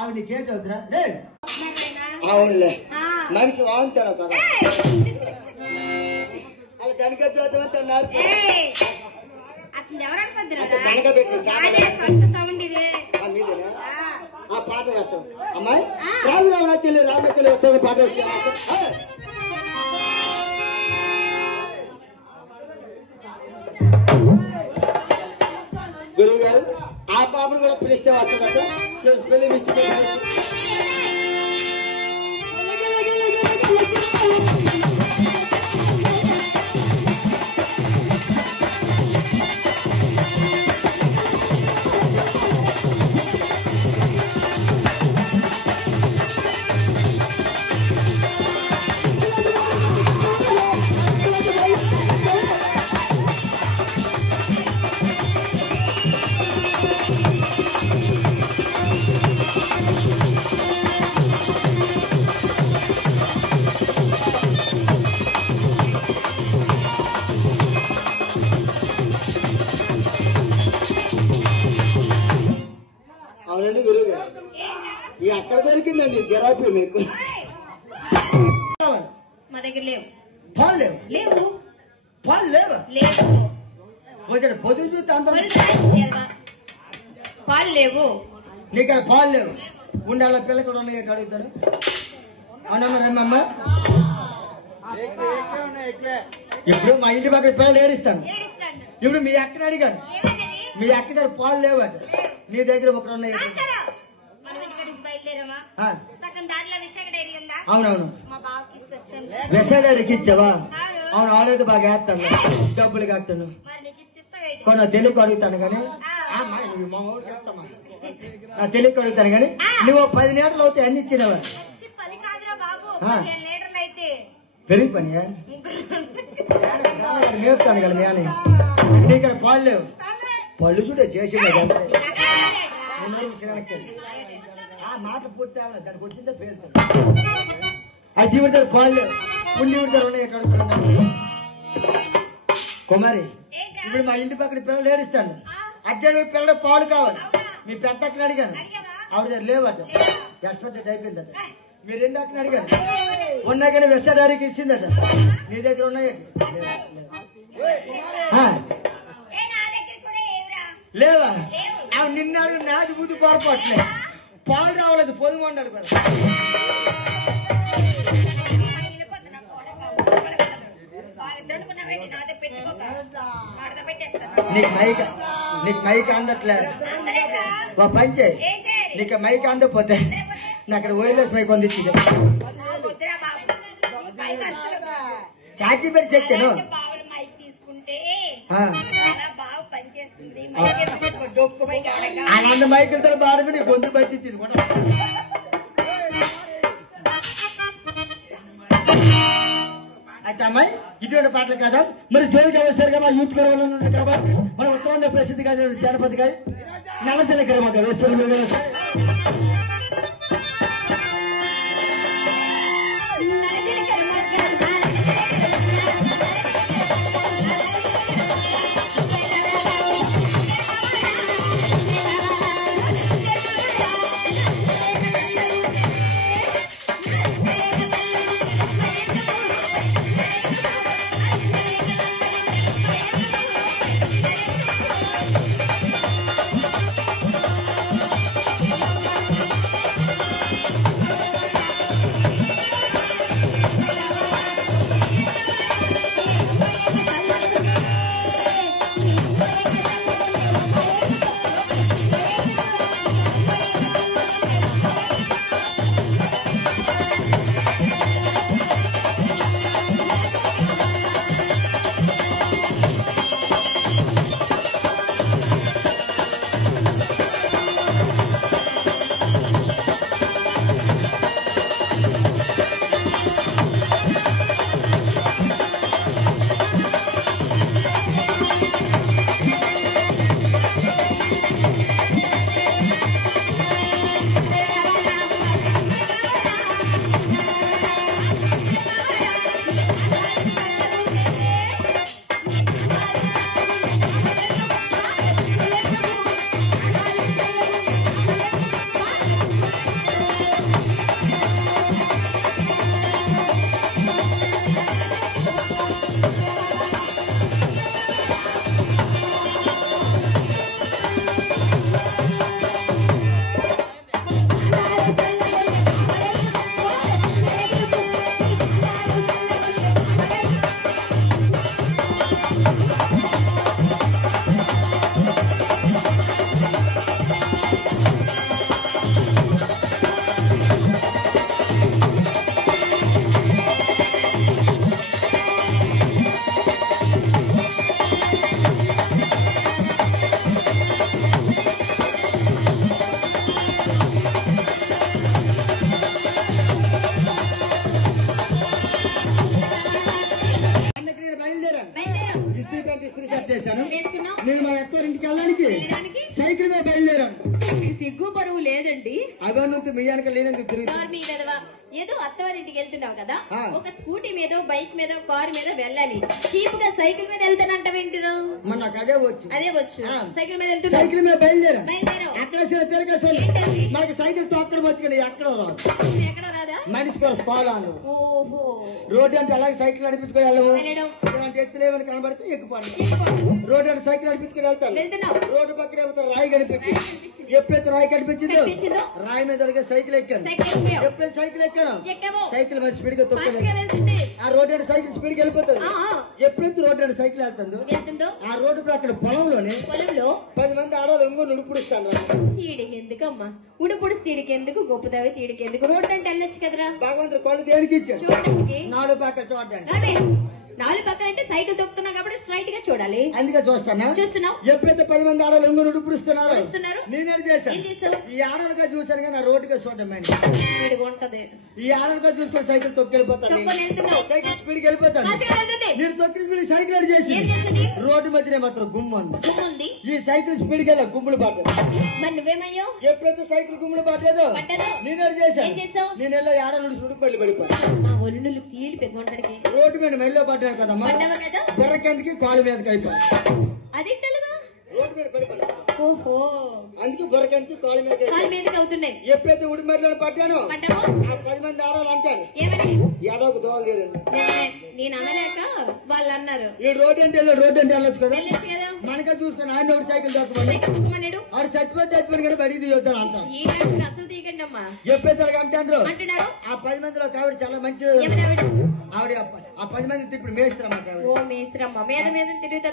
అవి నీకేంటి అవుతురా అవునులే మనిషి వాంతాడు కదా అలా కనుక చూద్దామంటున్నారు ఆ పాట వేస్తాం అమ్మాయి రాజు చెల్లి వస్తాను పాట వేస్తాను గురువు గారు ఆ పాపను కూడా పిలిస్తే వస్తుందట పెళ్లి మిస్టేక్ అవునండి గురువు గారు ఎక్కడ దొరికిందండి జరాపి మీకు మా దగ్గర లేవు పాలు లేవు లేవు పాలు లేవా లేవు పొద్దు చూస్తే అంత పాలు లేవు నీకు పాలు లేవు ఉండాల పిల్ల కూడా ఉన్నాయి అడుగుతాడు అవునమ్మా రమ్మమ్మ ఇప్పుడు మా ఇంటి పక్కన పిల్లలు ఏడిస్తాను ఇప్పుడు మీ అక్కని అడిగాను మీ అక్క దగ్గర పాలు లేవట నీ దగ్గర ఒకరు ఉన్నాయి అవునవును విశాఖకి ఇచ్చావా అవును ఆడైతే బాగా వేస్తాను డబ్బులు కట్టాను కొన్న తెలియక అడుగుతాను కానీ మా ఊరికి వేస్తామా తెలియక అడుగుతాను కానీ నువ్వు 10 లీటర్లు అవుతాయి అన్ని ఇచ్చినవా పెరిగి పని నేర్పుతాను కదా నేను నీ ఇక్కడ పాలు లేవు పళ్ళు కూడా చేసి మాట పూర్తి దానికి వచ్చిందే పేరు అది విడతారు పాలు లేవు పుల్లి విడతారు ఉన్నాయి ఎక్కడ కుమారి ఇప్పుడు మా ఇంటి పక్కన పిల్లలు ఏడిస్తాను అర్జెంట్ పిల్లలు పాలు కావాలి మీ పెద్ద అక్కని అడిగాను ఆవిడ దగ్గర లేవట ఎక్స్పెక్టెడ్ అయిపోయిందట మీ 2 అక్కని అడిగాను ఉన్నాకనే వెస్టడారికి ఇచ్చిందట నీ దగ్గర ఉన్నాయి లేవా ఆవిడ నిన్నాడు నాది ముందు పొరపాట్లే పాలు రావలేదు పొదుగు ఉండాలి కదా నీకు మైక్ అందట్లే ఓ పంచే నీకు మైక్ అందకపోతే నాకు అక్కడ వైర్లెస్ మైక్ అందించింది చార్జీ పెట్టి తెచ్చాను అలాంటి మైకులతో బాడమే నీ గొంతు పట్టించింది కూడా అయితే అమ్మాయి ఇటువంటి పాటలు కదా మరి జోలికి వేస్తారు కదా యూత్ కరవలు కాబట్టి మన ఉత్తరాంధ్ర ప్రసిద్ధి కానీ జానపద గారి నల్లజల కరమాక వేస్తారు అత్తవారింటికి వెళ్ళడానికి సైకిల్ మీద బయలుదేరాను. సిగ్గు పరువు లేదండి. అభివృద్ధి మీ వెనక లేనందుకు తిరుగుతుంది. ఏదో అత్తవారింటికి వెళ్తున్నావు కదా, ఒక స్కూటీ మీద, బైక్ మీద, కారు మీద వెళ్ళాలి. చీప్ గా సైకిల్ మీద వెళ్తానంటావేంటిరా? మన నాకు అదే వచ్చు. సైకిల్ మీద వెళ్తున్నా. సైకిల్ మీద బయలుదేరా. అక్కడ తిరగేసాను. మనకి సైకిల్ తొక్కడం వచ్చు కదా, ఎక్కడ రాదు. ఎక్కడ రాదా? మనిషి కూడా స్పాలు. ఓహో, రోడ్డు అంటే అలాగే సైకిల్ నడిపించుకొని వెళ్ళము. ఇలాంటి ఎత్తులేమని కనబడితే ఎక్కుపాడు. రోడ్డు అంటే సైకిల్ నడిపించుకొని వెళ్తాను. రోడ్డు పక్కన రాయి కనిపించింది. ఎప్పుడైతే రాయి కనిపించిందో రాయి మీద సైకిల్ ఎక్కాను. ఎప్పుడైతే సైకిల్ ఎక్కాను సైకిల్ మరి స్పీడ్ గా తొక్కలేదు. ఆ రోడ్డు అంటే సైకిల్ స్పీడ్ గా వెళ్ళిపోతుంది. ఎప్పుడైతే రోడ్డు అంటే సైకిల్ వెళ్తుందో ఆ రోడ్డు ప్రక్కన పొలంలో 10 మంది ఆడవాళ్ళు ఇంకో ఉడుపుడిస్తాను. తీడికి ఎందుకమ్మా ఉడుపుడు, తీడికి ఎందుకు, గొప్పదవి తీడికి ఎందుకు? రోడ్డు అంటే వెళ్ళొచ్చు కదరా. భగవంతుడు కొడు దేనికి ఇచ్చాడు? చూడడానికి. 4 పక్కల చూడండి. 4 పక్కల అంటే సైకిల్ తొక్కుతున్నా కాబట్టి స్ట్రైట్ గా చూడాలి. అందుకే చూస్తున్నావు. ఎప్పుడైతే 10 మంది ఆడవాళ్ళు ఇంకో ఉడుపుడిస్తున్నారు నేనేం చేశాను? ఈ ఆడవాళ్ళగా చూశాను కానీ నా రోడ్డుగా చూడడం ఉంటది. ఈ ఆడవాళ్ళగా చూసుకొని సైకిల్ తొక్కెళ్ళిపోతాను. సైకిల్ స్పీడ్ వెళ్ళిపోతాను. నేను తొక్కిన స్పీడ్ సైకిల్ చేసి రోడ్డు మధ్యనే మాత్రం గుమ్మ ఉంది. ఈ సైకిల్ స్పీడ్ కి గుమ్ములు పట్టదు. మరి నువ్వేమయ్యావు? ఎప్పుడైతే సైకిల్ గుమ్ములు పట్టలేదు నేనేం చేశాను? నేను వెళ్ళి ఆడ నుండి పడిపోయాను. రోడ్డు మీద మెల్లో పడ్డాను కదమ్మా. బుర్ర కిందకి కాలు మీదకి అయిపోయాను. అది రోడ్డు మీద పడిపోయాను. ఓహో, అందుకే బుర్ర కిందకి కాలు మీదకి అవుతున్నాయి. ఎప్పుడైతే ఉడి మెడలో పడ్డానో ఆ 10 మంది ఆడవాళ్ళు అంటారు ఏదో ఒక దోవలు తీరండి. నేను అనలేక వాళ్ళు అన్నారు ఈ రోడ్డు అంటే వెళ్ళొచ్చు కదా. మనకే చూసుకుని ఆయన ఒకటి సైకిల్ తక్కువమన్నాడు. ఆడు చచ్చిపోయి కూడా బడికి తీయొద్దాను అంటాను. అసలు తీయకండి అమ్మా. ఎప్పుడైతే అంటారు ఆ 10 మందిలో ఆవిడ చాలా మంచిది. ఆవిడ ఆ 10 మంది ఇప్పుడు మేస్త్రమ్మ. ఓ మేస్త్రమ్మ మీద మీద తిరుగుతారు.